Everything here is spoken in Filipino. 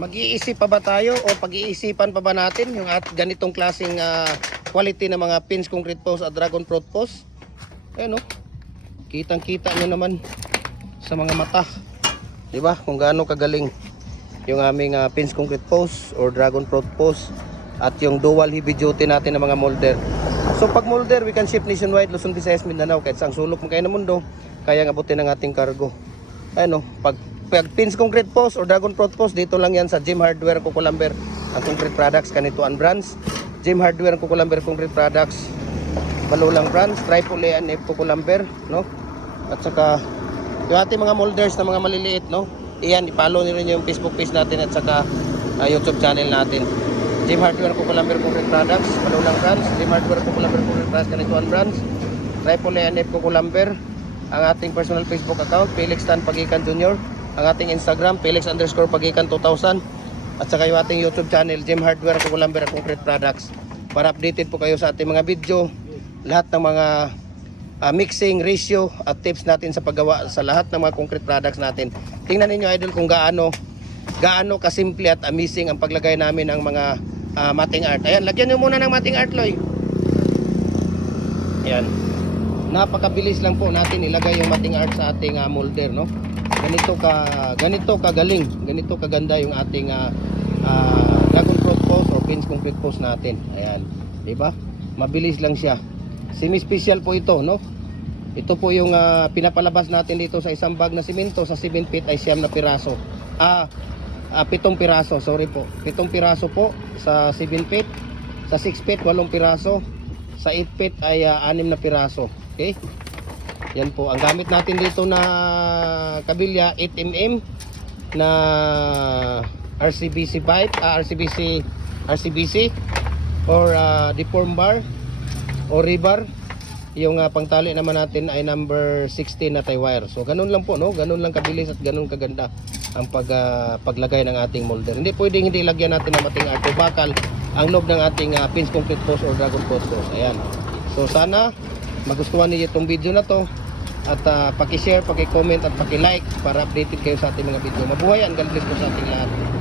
Mag-iisip pa ba tayo o pag-iisipan pa ba natin yung at ganitong klaseng ah, quality ng mga pins concrete post at dragon fruit post? Ayan o. Kitang-kita nyo naman sa mga mata. ba? Kung gaano kagaling yung aming ah, pins concrete post or dragon fruit post at yung dual heavy duty natin ng mga molder. So pag molder, we can ship nationwide, Luzon, Visayas, Mindanao, kahit saang sulok mo kayo ng mundo, kaya abutin ng ating cargo. Ano, pag, pag pins concrete post or dragon fruit post, dito lang yan sa Gym Hardware Kukulamber, ang concrete products, kanito ang brands. Gym Hardware Kukulamber Concrete Products, Malulang brands, Triple A and F Kukulamber, no? At saka, yung ating mga molders na mga maliliit, no? Iyan, i-follow niyo rin yung Facebook page natin at saka ah, YouTube channel natin. Gym Hardware Kukulamber Concrete Products, Malulang brands, Gym Hardware Kukulamber Concrete Products, kanito ang brands. Triple A and F Kukulamber, ang ating personal Facebook account, Felix Tan Pagikan Jr. Ang ating Instagram, Felix underscore Pagikan 2000. At saka yung ating YouTube channel, Gym Hardware Kukulamber Concrete Products. Para updated po kayo sa ating mga video, lahat ng mga ah, mixing, ratio at tips natin sa paggawa sa lahat ng mga concrete products natin. Tingnan ninyo idol kung gaano gaano kasimple at amazing ang paglagay namin ng mga ah, mating art. Ayan, lagyan nyo muna ng mating art, Loy. Ayan. Napakabilis lang po natin ilagay yung mating art sa ating ah, molder, no? Ganito ka ganito kagaling, ganito kaganda yung ating ah, ah, dragon fruit post or pins concrete post natin. Ayan, 'di ba? Mabilis lang siya. Semi-special po ito, no? Ito po yung ah, pinapalabas natin dito sa isang bag na simento sa 7 feet ay siyam na piraso. Ah, ah, pitong piraso, sorry po. Pitong piraso po sa 7 feet. Sa 6 feet, walong piraso. Sa 8 feet ay ah, anim na piraso. Okay? Yan po. Ang gamit natin dito na kabilya 8mm na RCBC pipe, ah, RCBC RCBC or ah, deform bar o rebar. Yung ah, pangtali naman natin ay number 16 na tie wire. So ganun lang po no, ganun lang kabilis at ganun kaganda ang pag ah, paglagay ng ating molder. Hindi pwedeng hindi lagyan natin ng mating art o bakal ang loob ng ating ah, pins concrete post or dragon post. Ayan. So sana magustuhan niyo itong video na to at ah, paki-share, paki-comment at paki-like para updated kayo sa ating mga video. Mabuhay and God bless po sa ating lahat.